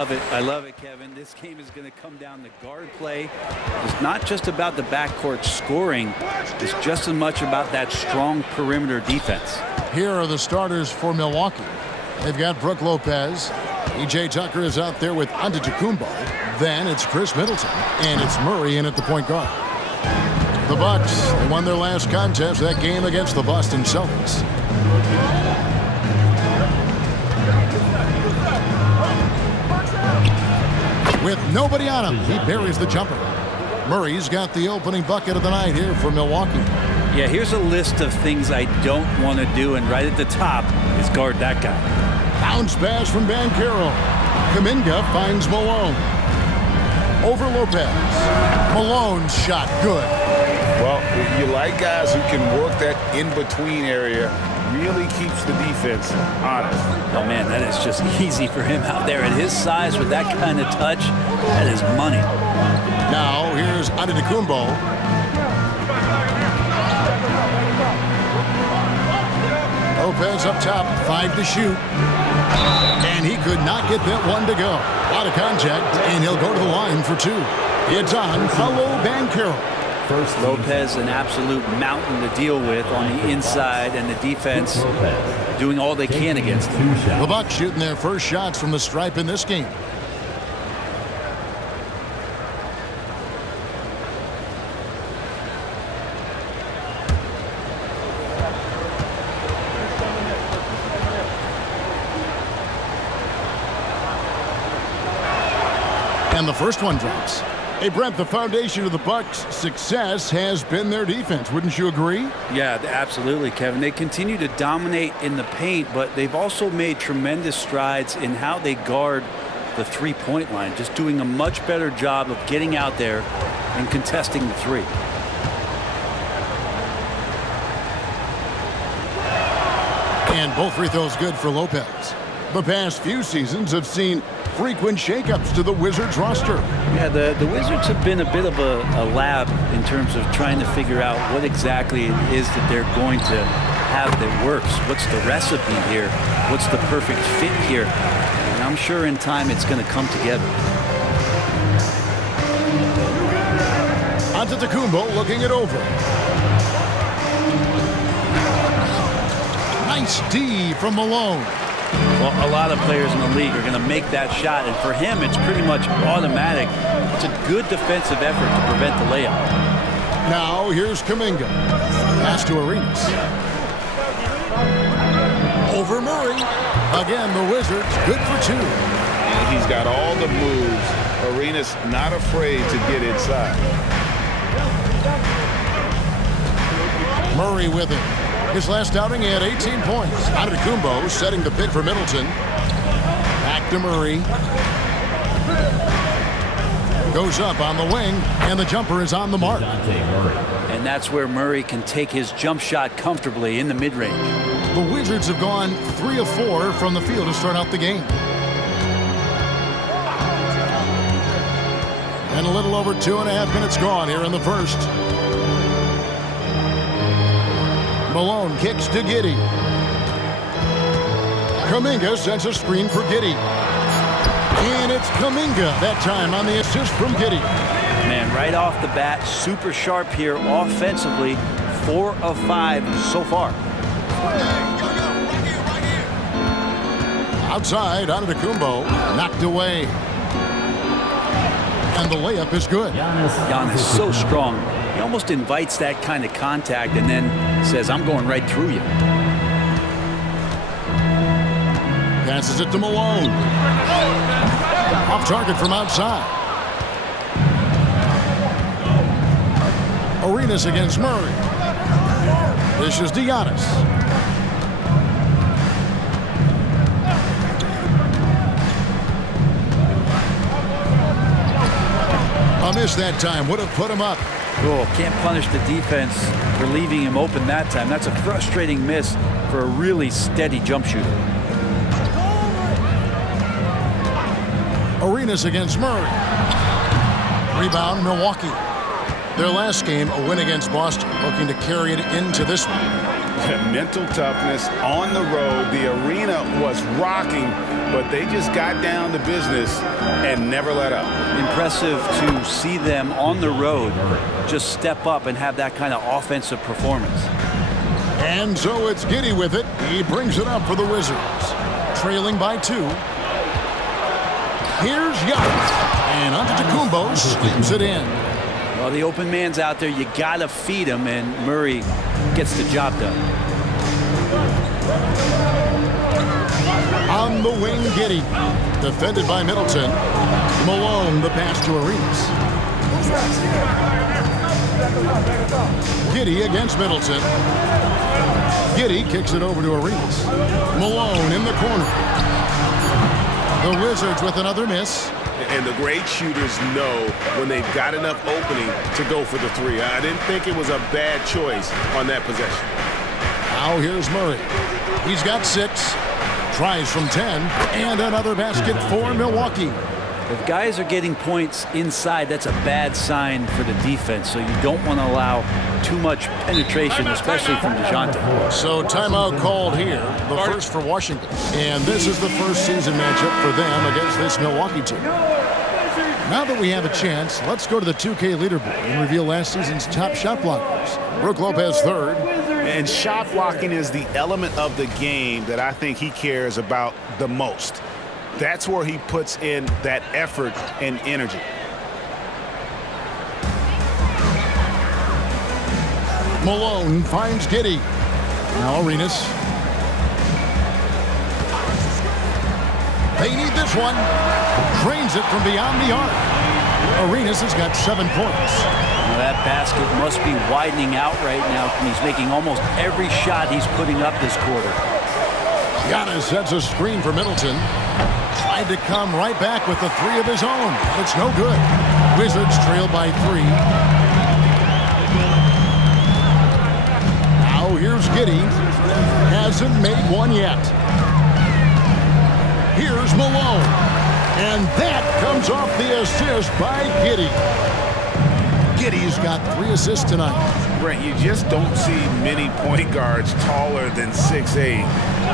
I love it, Kevin. This game is going to come down to guard play. It's not just about the backcourt scoring. It's just as much about that strong perimeter defense. Here are the starters for Milwaukee. They've got Brook Lopez. E.J. Tucker is out there with Antetokounmpo. Then it's Chris Middleton. And it's Murray in at the point guard. The Bucks, they won their last contest, that game against the Boston Celtics. With nobody on him, he buries the jumper. Murray's got the opening bucket of the night here for Milwaukee. Yeah, here's a list of things I don't want to do, and right at the top is guard that guy. Bounce pass from Banchero. Kuminga finds Malone. Over Lopez. Malone's shot good. Well, you like guys who can work that in-between area. Really keeps the defense honest. Oh, man, that is just easy for him out there. At his size, with that kind of touch, that is money. Now, here's Antetokounmpo. Lopez up top, 5 to shoot. And he could not get that one to go. Out of contact, and he'll go to the line for 2. It's on Paolo Banchero. Lopez, an absolute mountain to deal with on the inside, and the defense doing all they can against him. The Bucks shooting their first shots from the stripe in this game. And the first one drops. Hey, Brent, the foundation of the Bucks' success has been their defense. Wouldn't you agree? Yeah, absolutely, Kevin. They continue to dominate in the paint, but they've also made tremendous strides in how they guard the three-point line, just doing a much better job of getting out there and contesting the three. And both free throws good for Lopez. The past few seasons have seen frequent shakeups to the Wizards roster. Yeah, the Wizards have been a bit of a lab in terms of trying to figure out what exactly it is that they're going to have that works. What's the recipe here? What's the perfect fit here? And I'm sure in time it's going to come together. Antetokounmpo looking it over. Nice D from Malone. Well, a lot of players in the league are going to make that shot, and for him, it's pretty much automatic. It's a good defensive effort to prevent the layup. Now, here's Kuminga. Pass to Arenas. Over Murray. Again, the Wizards, good for 2. And he's got all the moves. Arenas not afraid to get inside. Murray with it. His last outing, he had 18 points. Antetokounmpo setting the pick for Middleton. Back to Murray. Goes up on the wing, and the jumper is on the mark. And that's where Murray can take his jump shot comfortably in the mid-range. The Wizards have gone 3 of 4 from the field to start out the game. And a little over 2.5 minutes gone here in the first. Malone kicks to Giddey. Kuminga sends a screen for Giddey. And it's Kuminga that time on the assist from Giddey. Man, right off the bat, super sharp here offensively. 4 of 5 so far. Outside, Antetokounmpo knocked away. And the layup is good. Giannis so strong. He almost invites that kind of contact and then says, I'm going right through you. Passes it to Malone. Off target from outside. Arenas against Murray. This is Giannis. A miss that time. Would have put him up. Oh, can't punish the defense for leaving him open that time. That's a frustrating miss for a really steady jump shooter. Arenas against Murray. Rebound, Milwaukee. Their last game, a win against Boston, looking to carry it into this one. Mental toughness on the road. The arena was rocking but they just got down to business and never let up. Impressive to see them on the road just step up and have that kind of offensive performance. And so it's Giddey with it. He brings it up for the Wizards. Trailing by 2. Here's Giannis. And Antetokounmpo slams it in. Well, the open man's out there. You got to feed him, and Murray gets the job done. On the wing, Giddey. Defended by Middleton. Malone, the pass to Arenas. Giddey against Middleton. Giddey kicks it over to Arenas. Malone in the corner. The Wizards with another miss. And the great shooters know when they've got enough opening to go for the 3. I didn't think it was a bad choice on that possession. Now here's Murray. He's got 6. Tries from 10. And another basket for Milwaukee. If guys are getting points inside, that's a bad sign for the defense. So you don't want to allow too much penetration, especially from DeJounte. So timeout called here, the first for Washington. And this is the first season matchup for them against this Milwaukee team. Now that we have a chance, let's go to the 2K leaderboard and reveal last season's top shot blockers. Brook Lopez third. And shot blocking is the element of the game that I think he cares about the most. That's where he puts in that effort and energy. Malone finds Giddey. Now Arenas. They need this one. Drains it from beyond the arc. Arenas has got 7 points. Now that basket must be widening out right now. He's making almost every shot he's putting up this quarter. Giannis sets a screen for Middleton. Tried to come right back with the 3 of his own, but it's no good. Wizards trail by 3. Now here's Giddey. Hasn't made one yet. Here's Malone. And that comes off the assist by Giddey. Giddey's got 3 assists tonight. Brent, you just don't see many point guards taller than 6'8",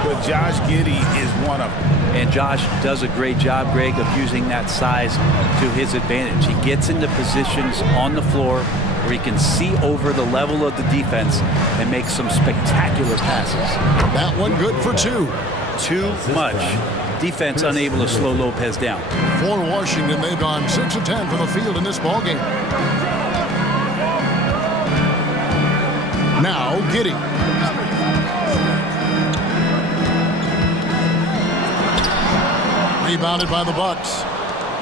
but Josh Giddey is one of them. And Josh does a great job, Greg, of using that size to his advantage. He gets into positions on the floor where he can see over the level of the defense and make some spectacular passes. That one good for 2. Too much. Defense unable to slow Lopez down. For Washington, they've gone 6 of 10 from the field in this ballgame. Now Giddey. Rebounded by the Bucks.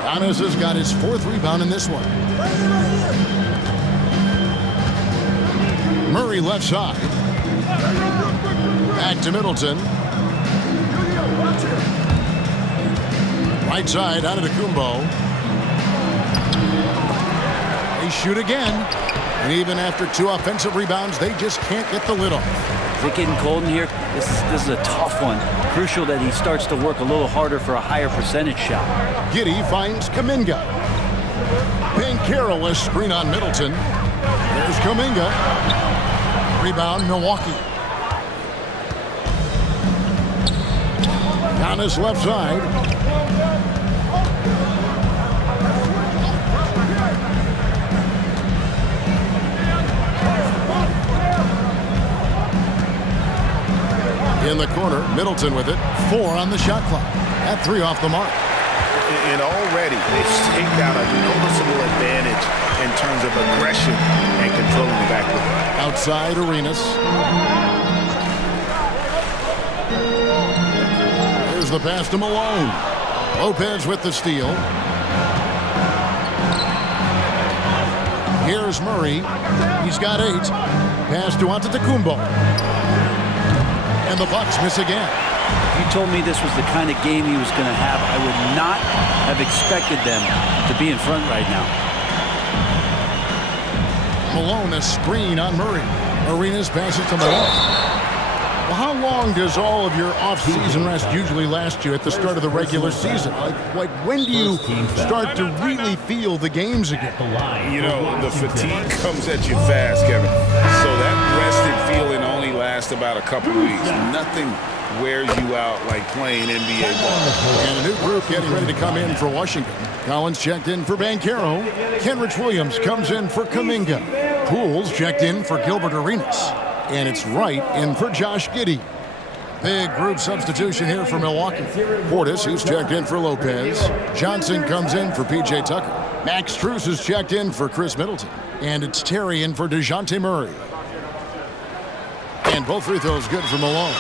Giannis has got his 4th rebound in this one. Murray left side. Back to Middleton. Right side, Antetokounmpo. They shoot again. And even after 2 offensive rebounds, they just can't get the lid off. Is it getting cold in here? This is a tough one. Crucial that he starts to work a little harder for a higher percentage shot. Giddey finds Kuminga. Banchero, a screen on Middleton. There's Kuminga. Rebound, Milwaukee. Giannis left side. In the corner, Middleton with it. 4 on the shot clock. At 3 off the mark. And already they've taken out a noticeable advantage in terms of aggression and controlling the backcourt. Outside Arenas. Here's the pass to Malone. Lopez with the steal. Here's Murray. He's got 8. Pass to Antetokounmpo. And the Bucks miss again. If you told me this was the kind of game he was going to have, I would not have expected them to be in front right now. Malone, a screen on Murray. Arenas passes to Malone. Well, how long does all of your off-season rest usually last you at the start of the regular season? Like when do you start to really feel the games again? You know, the fatigue comes at you fast, Kevin. So that rested feeling only lasts about a couple weeks. Nothing wears you out like playing NBA ball. And a new group getting ready to come in for Washington. Collins checked in for Banchero. Kenrich Williams comes in for Kuminga. Pools checked in for Gilbert Arenas. And it's Wright in for Josh Giddey. Big group substitution here for Milwaukee. Portis, he's checked in for Lopez. Johnson comes in for P.J. Tucker. Max Strus is checked in for Chris Middleton. And it's Terry in for DeJounte Murray. And both free throws good for Malone.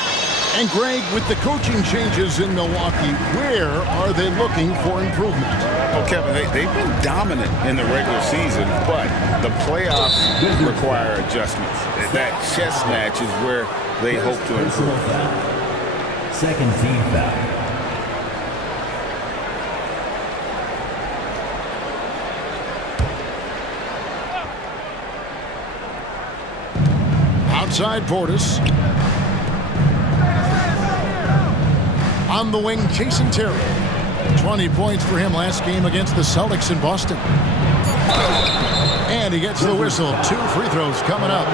And Greg, with the coaching changes in Milwaukee, where are they looking for improvement? Well, Kevin, they've been dominant in the regular season, but the playoffs require adjustments. That chess match is where they hope to improve. Second team foul. Outside Portis. On the wing, Jason Terry. 20 points for him last game against the Celtics in Boston. And he gets the whistle. 2 free throws coming up.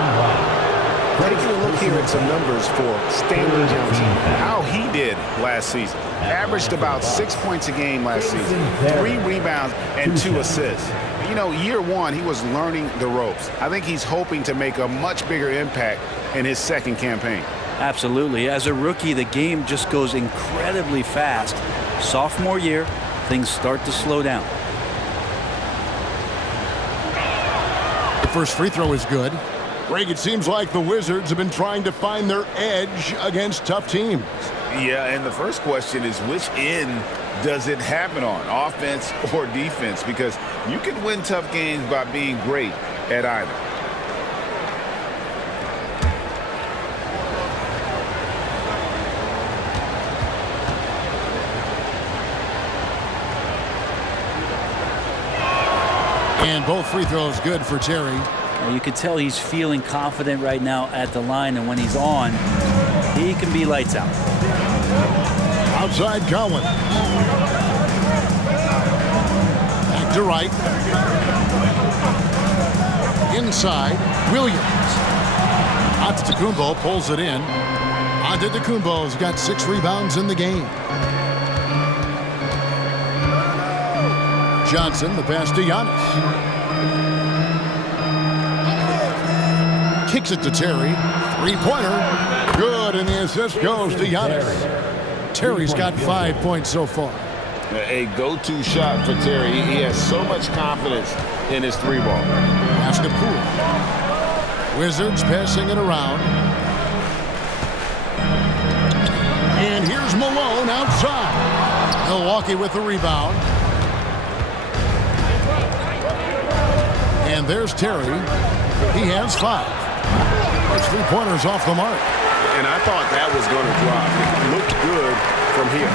Taking a look here at some numbers for Stanley Johnson. How he did last season. Averaged about 6 points a game last season. 3 rebounds and 2 assists. You know, year one, he was learning the ropes. I think he's hoping to make a much bigger impact in his second campaign. Absolutely. As a rookie, the game just goes incredibly fast. Sophomore year, things start to slow down. The first free throw is good. Greg, it seems like the Wizards have been trying to find their edge against tough teams. Yeah, and the first question is, which end does it happen on, offense or defense? Because you can win tough games by being great at either. And both free throws good for Terry. Well, you can tell he's feeling confident right now at the line, and when he's on, he can be lights out. Outside Collins. Back to Wright. Inside, Williams. Antetokounmpo pulls it in. Antetokounmpo's got 6 rebounds in the game. Johnson, the pass to Giannis. Kicks it to Terry. 3-pointer. Good, and the assist goes to Giannis. Terry's got 5 points so far. A go-to shot for Terry. He has so much confidence in his 3-ball. Pass to Poole. Wizards passing it around. And here's Malone outside. Milwaukee with the rebound. And there's Terry. He has 5. His 3-pointers off the mark. And I thought that was going to drop. It looked good from here.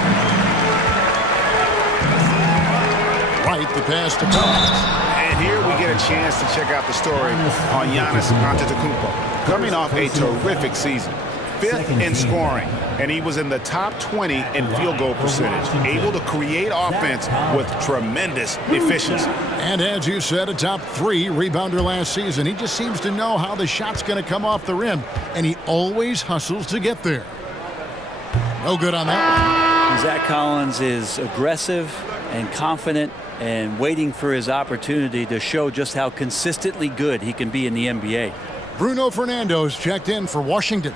Right, the pass to Collins. And here we get a chance to check out the story on Giannis Antetokounmpo. Coming off a terrific season. 5th in scoring, and he was in the top 20 in field goal percentage. Able to create offense with tremendous efficiency. And as you said, a top 3 rebounder last season. He just seems to know how the shot's going to come off the rim, and he always hustles to get there. No good on that. Zach Collins is aggressive and confident and waiting for his opportunity to show just how consistently good he can be in the NBA. Bruno Fernando's checked in for Washington.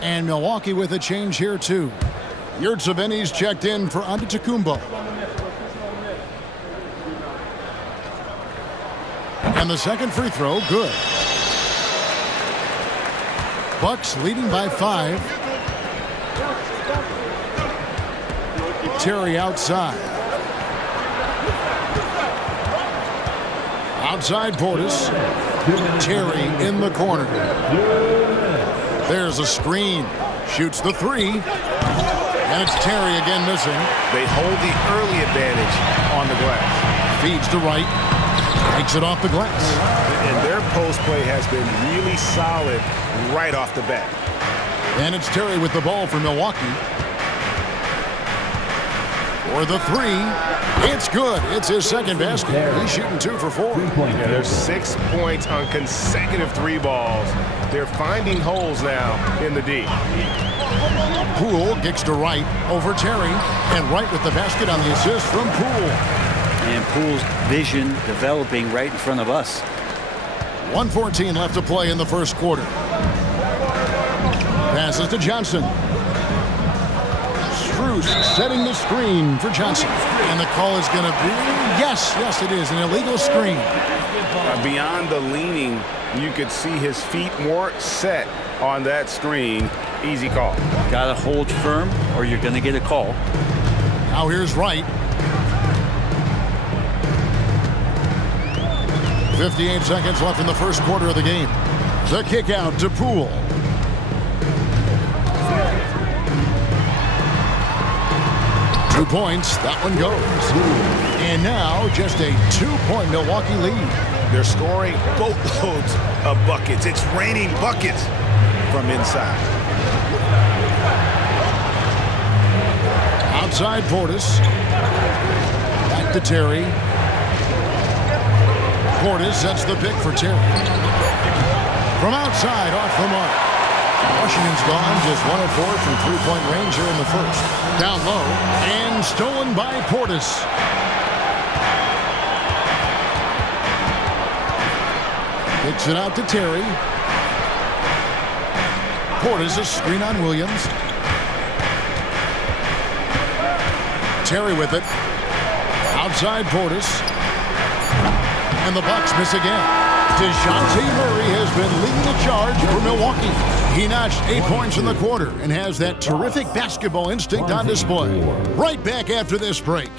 And Milwaukee with a change here, too. Yurtseven's checked in for Antetokounmpo. And the second free throw, good. Bucks leading by 5. Terry outside. Outside Portis. Terry in the corner. There's a screen. Shoots the 3. And it's Terry again missing. They hold the early advantage on the glass. Feeds to Wright. Takes it off the glass. And their post play has been really solid right off the bat. And it's Terry with the ball for Milwaukee. For the 3. It's good. It's his second basket. He's shooting 2 for 4. Yeah, there's 6 points on consecutive 3 balls. They're finding holes now in the D. Poole kicks to Wright over Terry, and Wright with the basket on the assist from Poole. And Poole's vision developing right in front of us. 1:14 left to play in the first quarter. Passes to Johnson. Strus setting the screen for Johnson. And the call is going to be, yes, it is, an illegal screen. Beyond the leaning, you could see his feet more set on that screen. Easy call. Got to hold firm or you're going to get a call. Now here's Wright. 58 seconds left in the first quarter of the game. The kick out to Poole. Two points. That one goes. And now just a 2-point Milwaukee lead. They're scoring boatloads of buckets. It's raining buckets from inside. Outside Portis. Back to Terry. Portis sets the pick for Terry. From outside, off the mark. Washington's gone just 1 of 4 from three-point range here in the first. Down low, and stolen by Portis. Kicks it out to Terry. Portis, a screen on Williams. Terry with it. Outside Portis. And the Bucks miss again. DeJounte Murray has been leading the charge for Milwaukee. He notched 8 points in the quarter and has that terrific basketball instinct on display. Right back after this break.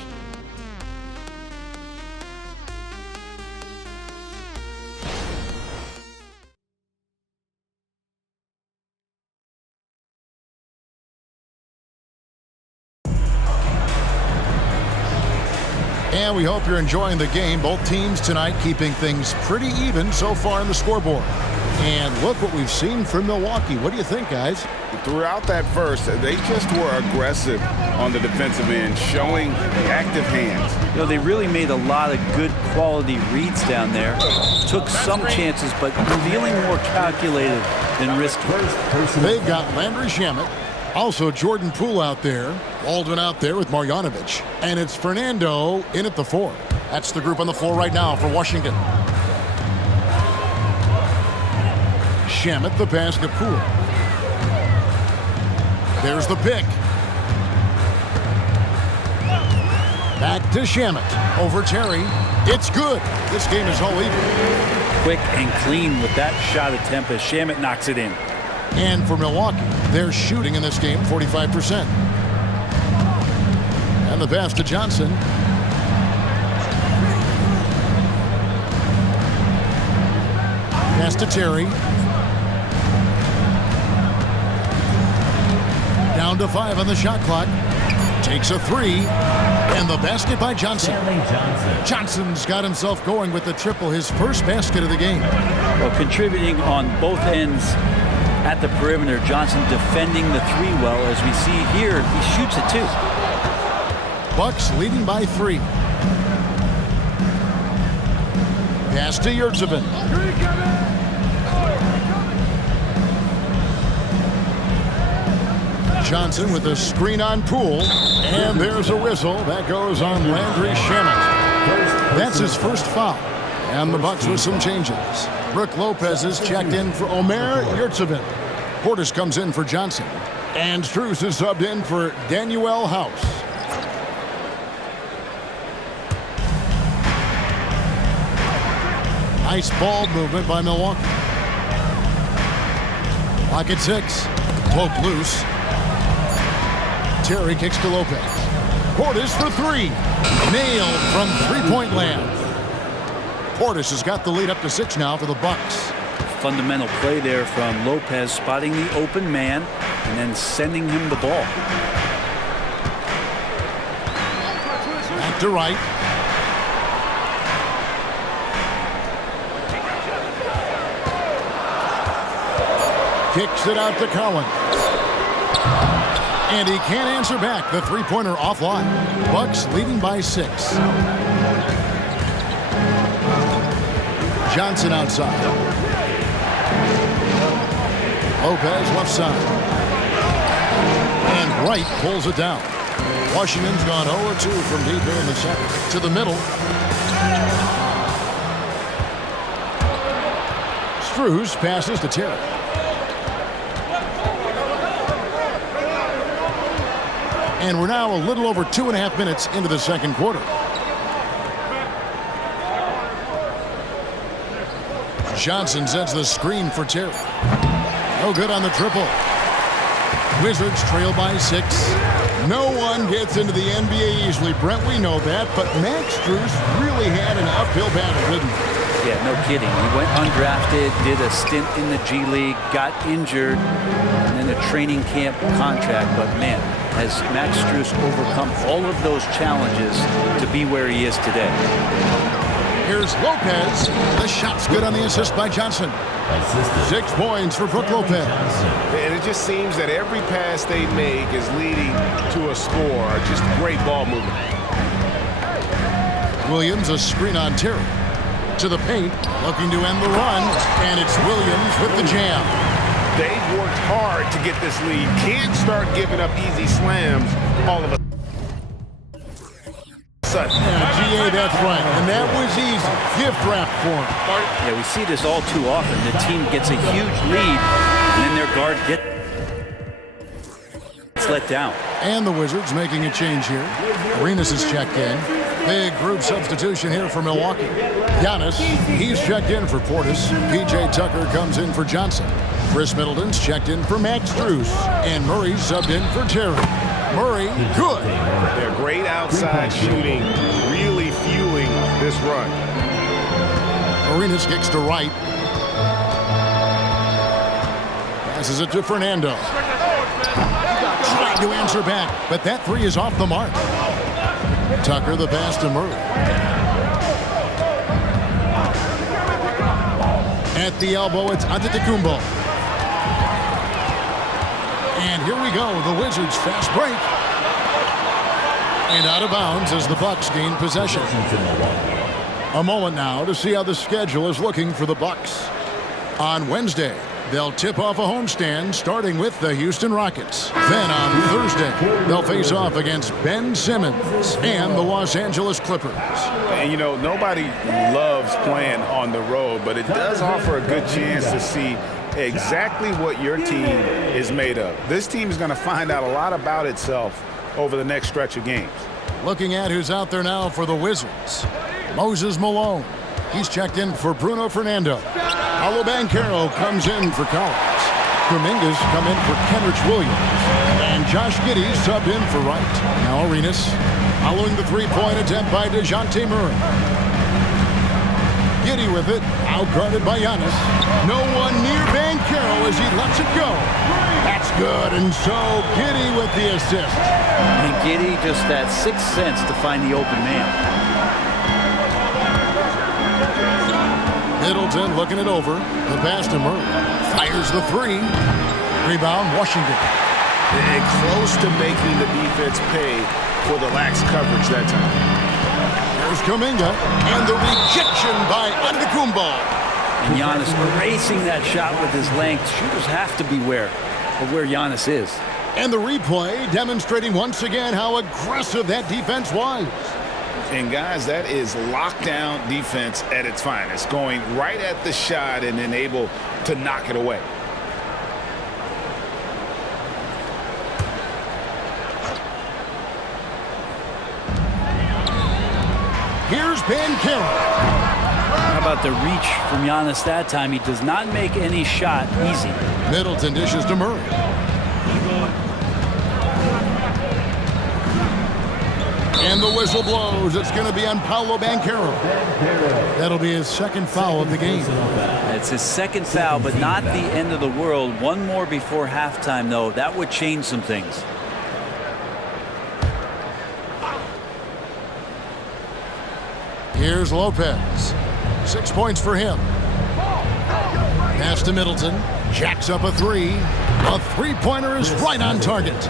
And we hope you're enjoying the game. Both teams tonight keeping things pretty even so far in the scoreboard. And look what we've seen from Milwaukee. What do you think, guys? Throughout that first, they just were aggressive on the defensive end, showing active hands. You know, they really made a lot of good quality reads down there. Took some chances, but feeling more calculated than risky. They've got Landry Shamet. Also, Jordan Poole out there. Baldwin out there with Marjanovic. And it's Fernando in at the 4. That's the group on the floor right now for Washington. Shamet, the pass to Poole. There's the pick. Back to Shamet. Over Terry. It's good. This game is all even. Quick and clean with that shot attempt as Shamet knocks it in. And for Milwaukee, they're shooting in this game 45%. And the pass to Johnson. Pass to Terry. Down to 5 on the shot clock. Takes a 3. And the basket by Johnson. Johnson's got himself going with the triple, his first basket of the game. Well, contributing on both ends at the perimeter. Johnson defending the 3 well. As we see here, he shoots it too. Bucks leading by 3. Pass to Yurtseven. Johnson with a screen on Poole. And there's a whistle. That goes on Landry Shamet. That's his first foul. And the Bucks with some changes. Brook Lopez is checked in for Omer Yurtseven. Portis comes in for Johnson. And Strus is subbed in for Danuel House. Nice ball movement by Milwaukee. Lock at 6. Poke loose. Terry kicks to Lopez. Portis for 3. Nailed from three-point land. Portis has got the lead up to 6 now for the Bucks. Fundamental play there from Lopez, spotting the open man and then sending him the ball. Back to Wright. Kicks it out to Collins. And he can't answer back. The three-pointer offline. Bucks leading by 6. Johnson outside. Lopez left side. And Wright pulls it down. Washington's gone 0-2 from deep here in the second. To the middle. Strus passes to Terry. And we're now a little over 2.5 minutes into the second quarter. Johnson sets the screen for Terry. No good on the triple. Wizards trail by 6. No one gets into the NBA easily, Brent. We know that, but Max Strus really had an uphill battle, didn't he? Yeah, no kidding. He went undrafted, did a stint in the G League, got injured, and then a training camp contract. But man, has Max Strus overcome all of those challenges to be where he is today. Here's Lopez. The shot's good on the assist by Johnson. 6 points for Brook Lopez. And it just seems that every pass they make is leading to a score. Just great ball movement. Williams, a screen on Terry. To the paint, looking to end the run. And it's Williams with the jam. They've worked hard to get this lead. Can't start giving up easy slams all of a sudden. Yeah, GA, that's right. And that was easy. Gift wrap for him. Yeah, we see this all too often. The team gets a huge lead, and then their guard gets let down. And the Wizards making a change here. Arenas is checked in. Big group substitution here for Milwaukee. Giannis, he's checked in for Portis. P.J. Tucker comes in for Johnson. Chris Middleton's checked in for Max Strus. And Murray's subbed in for Terry. Murray, good. They're great outside shooting, really fueling this run. Arenas kicks to Wright. Passes it to Fernando. Tried to answer back, but that three is off the mark. Tucker the pass to Murray. At the elbow, it's Antetokounmpo. And here we go, the Wizards fast break. And out of bounds as the Bucks gain possession. A moment now to see how the schedule is looking for the Bucks. On Wednesday, they'll tip off a homestand starting with the Houston Rockets. Then on Thursday, they'll face off against Ben Simmons and the Los Angeles Clippers. And you know, nobody loves playing on the road, but it does offer a good chance to see exactly what your team is made of. This team is going to find out a lot about itself over the next stretch of games. Looking at who's out there now for the Wizards. Moses Malone. He's checked in for Bruno Fernando. Paolo Banchero comes in for Collins. Dominguez come in for Kenrich Williams. And Josh Giddey subbed in for Wright. Now Arenas following the three-point attempt by DeJounte Murray. Giddey with it, outguarded by Giannis. No one near Banchero as he lets it go. That's good, and so Giddey with the assist. And Giddey just that sixth sense to find the open man. Middleton looking it over. The pass to Murray. Fires the three. Rebound, Washington. And close to making the defense pay for the lax coverage that time. There's Kuminga, and the rejection by Antetokounmpo. And Giannis erasing that shot with his length. Shooters have to beware of where Giannis is. And the replay demonstrating once again how aggressive that defense was. And guys, that is lockdown defense at its finest. Going right at the shot and then able to knock it away. Here's Banchero. How about the reach from Giannis that time? He does not make any shot easy. Middleton dishes to Murray. And the whistle blows. It's going to be on Paolo Banchero. That'll be his second foul of the game. It's his second foul, but not the end of the world. One more before halftime, though. That would change some things. Here's Lopez. 6 points for him. Pass to Middleton. Jacks up a three. A three-pointer is right on target.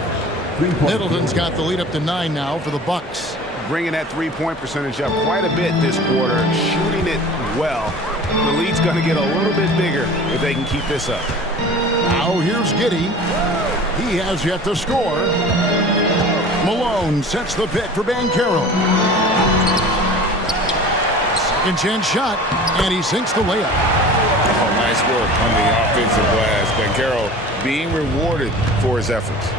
Middleton's got the lead up to 9 now for the Bucks. Bringing that three-point percentage up quite a bit this quarter. Shooting it well. The lead's going to get a little bit bigger if they can keep this up. Now Now here's Giddey. He has yet to score. Malone sets the pick for Banchero. Second chance shot, and he sinks the layup. Oh, nice work on the offensive glass. Banchero being rewarded for his efforts.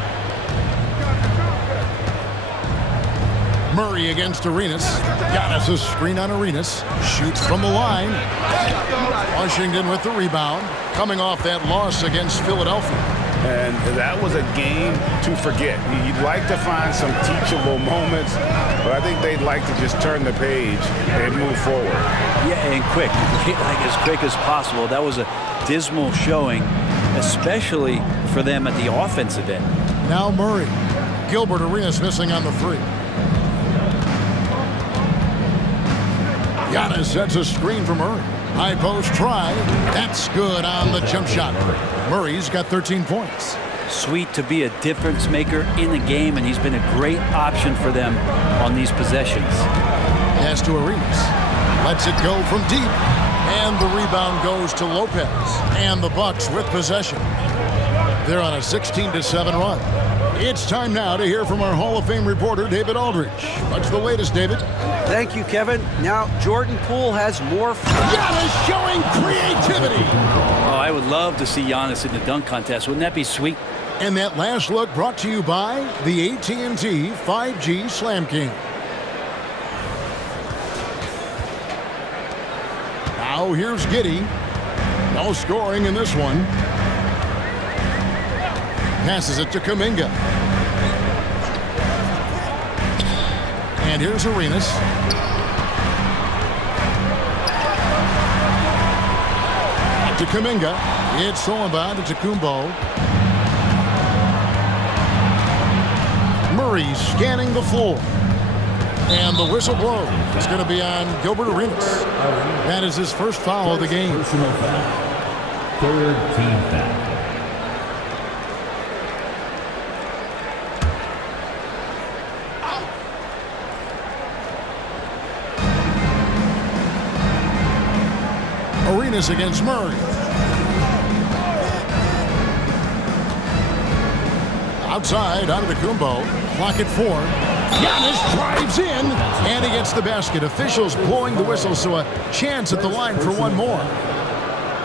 Murray against Arenas. Giannis a screen on Arenas. Shoots from the line. Washington with the rebound. Coming off that loss against Philadelphia. And that was a game to forget. You'd like to find some teachable moments, but I think they'd like to just turn the page and move forward. Yeah, and quick, like as quick as possible. That was a dismal showing, especially for them at the offensive end. Now Murray. Gilbert Arenas missing on the three. Giannis sets a screen for Murray. High post try. That's good on the jump shot. Murray's got 13 points. Sweet to be a difference maker in the game, and he's been a great option for them on these possessions. Pass to Arenas. Lets it go from deep. And the rebound goes to Lopez. And the Bucks with possession. They're on a 16-7 run. It's time now to hear from our Hall of Fame reporter, David Aldridge. What's the latest, David? Thank you, Kevin. Now, Jordan Poole has more... Giannis showing creativity. Oh, I would love to see Giannis in the dunk contest. Wouldn't that be sweet? And that last look brought to you by the AT&T 5G Slam King. Now here's Giddey. No scoring in this one. Passes it to Kuminga. And here's Arenas. To Kuminga. It's stolen by Antetokounmpo. Murray scanning the floor. And the whistle blows. It's going to be on Gilbert Arenas. That is his first foul of the game. Personal foul. Third team foul. Arenas against Murray. Outside, Antetokounmpo. Clock at 4. Giannis drives in, and he gets the basket. Officials blowing the whistle, so a chance at the line for one more.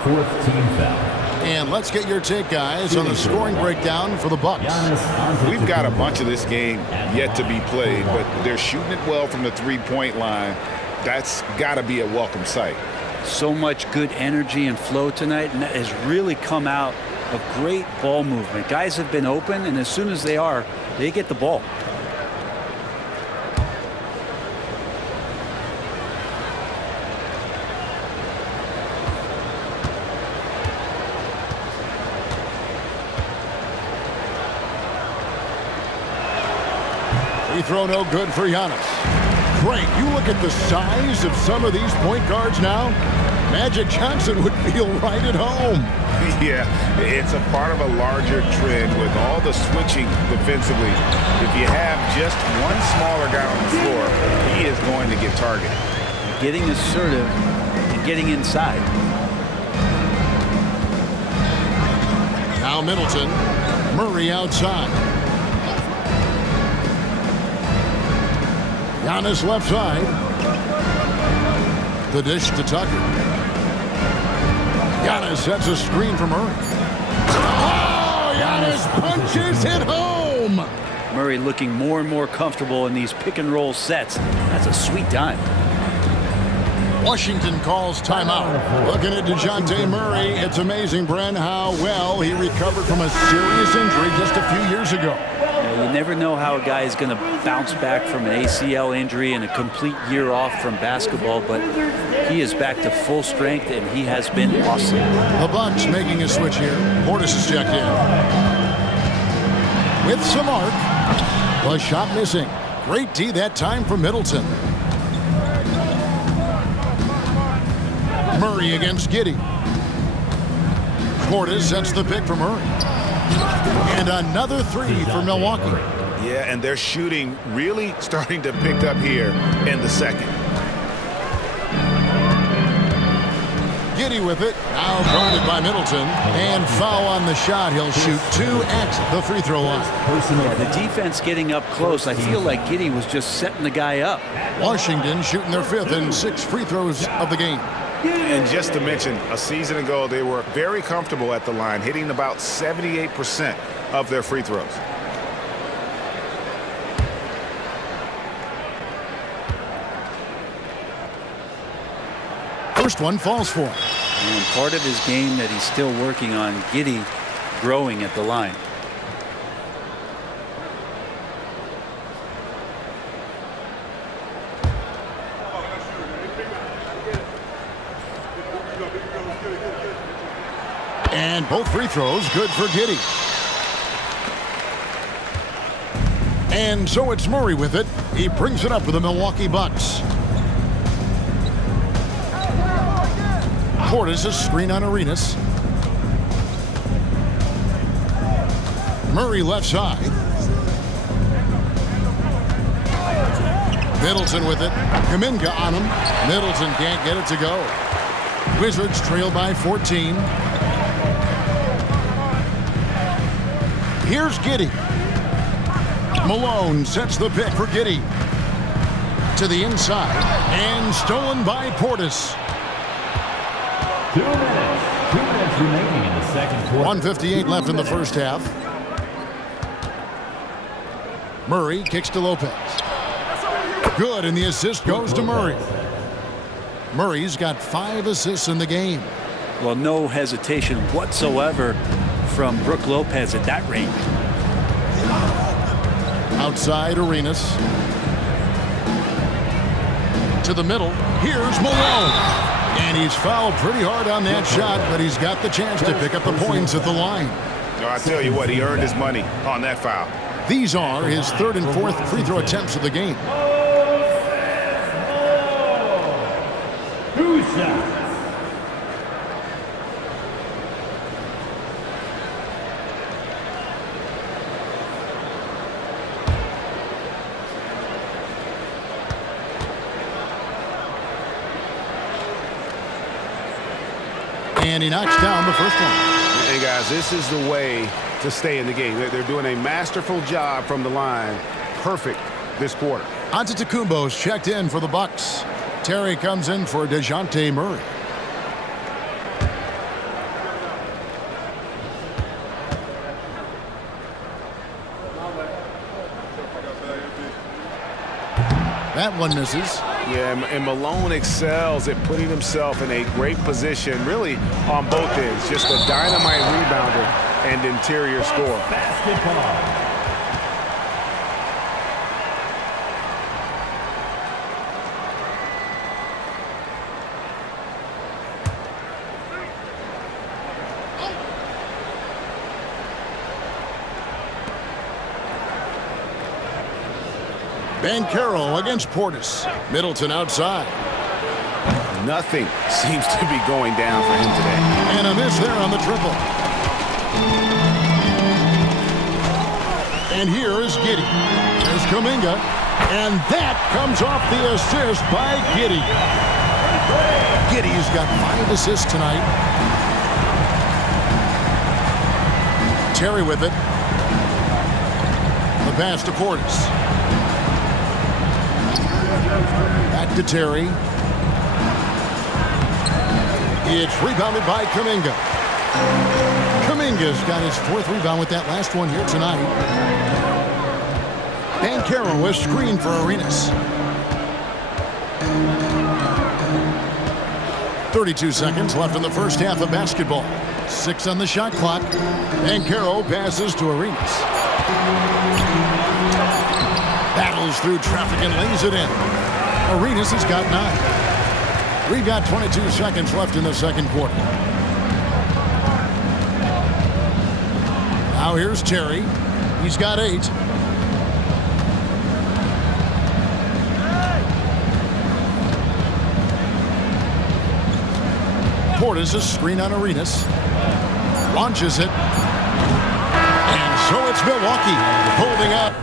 Fourth team foul. And let's get your take, guys, on the scoring breakdown for the Bucks. We've got a bunch of this game yet to be played, but they're shooting it well from the three-point line. That's got to be a welcome sight. So much good energy and flow tonight, and that has really come out of great ball movement. Guys have been open, and as soon as they are, they get the ball. Free throw no good for Giannis. Frank, you look at the size of some of these point guards now. Magic Johnson would feel right at home. Yeah, it's a part of a larger trend with all the switching defensively. If you have just one smaller guy on the floor, he is going to get targeted. Getting assertive and getting inside. Now Middleton. Murray outside. Giannis left side. The dish to Tucker. Giannis sets a screen for Murray. Oh, Giannis punches it home. Murray looking more and more comfortable in these pick and roll sets. That's a sweet dime. Washington calls timeout. Looking at DeJounte Murray, it's amazing, Bren, how well he recovered from a serious injury just a few years ago. You never know how a guy is going to bounce back from an ACL injury and a complete year off from basketball, but he is back to full strength, and he has been awesome. The Bucks making a switch here. Portis is checked in. With some arc. The shot missing. Great D that time for Middleton. Murray against Giddey. Portis sets the pick for Murray. And another three for Milwaukee. Yeah, and their shooting really starting to pick up here in the second. Giddey with it. Now guarded by Middleton. And foul on the shot. He'll shoot 2 at the free throw line. Yeah, the defense getting up close. I feel like Giddey was just setting the guy up. Washington shooting their 5th and 6th free throws of the game. And just to mention, a season ago, they were very comfortable at the line, hitting about 78% of their free throws. First one falls for him. And part of his game that he's still working on, Giddey growing at the line. And both free throws good for Giddey. And so it's Murray with it. He brings it up for the Milwaukee Bucks. Portis, a screen on Arenas. Murray left side. Middleton with it. Kuminga on him. Middleton can't get it to go. Wizards trail by 14. Here's Giddey. Malone sets the pick for Giddey. To the inside. And stolen by Portis. 2 minutes. 2 minutes remaining in the second quarter. 1:58 left in the first half. Murray kicks to Lopez. Good, and the assist goes to Murray. Murray's got 5 assists in the game. Well, no hesitation whatsoever from Brook Lopez at that range. Outside Arenas. To the middle. Here's Malone. And he's fouled pretty hard on that shot, but he's got the chance to pick up the points at the line. No, I tell you what, he earned his money on that foul. These are his 3rd and 4th free throw attempts of the game. And he knocks down the first one. Hey, guys, this is the way to stay in the game. They're doing a masterful job from the line. Perfect this quarter. Antetokounmpo's checked in for the Bucks. Terry comes in for DeJounte Murray. That one misses. Yeah, and Malone excels at putting himself in a great position, really on both ends. Just a dynamite rebounder and interior scorer. Basketball. Banchero against Portis. Middleton outside. Nothing seems to be going down for him today. And a miss there on the triple. And here is Giddey. There's Kuminga. And that comes off the assist by Giddey. Giddey's got 5 assists tonight. Terry with it. The pass to Portis. Back to Terry. It's rebounded by Kuminga. Kuminga's got his 4th rebound with that last one here tonight. Banchero was screened for Arenas. 32 seconds left in the first half of basketball. 6 on the shot clock. Banchero passes to Arenas. Battles through traffic and lays it in. Arenas has got 9. We've got 22 seconds left in the second quarter. Now here's Terry. He's got 8. Portis a screen on Arenas. Launches it. And so it's Milwaukee holding up.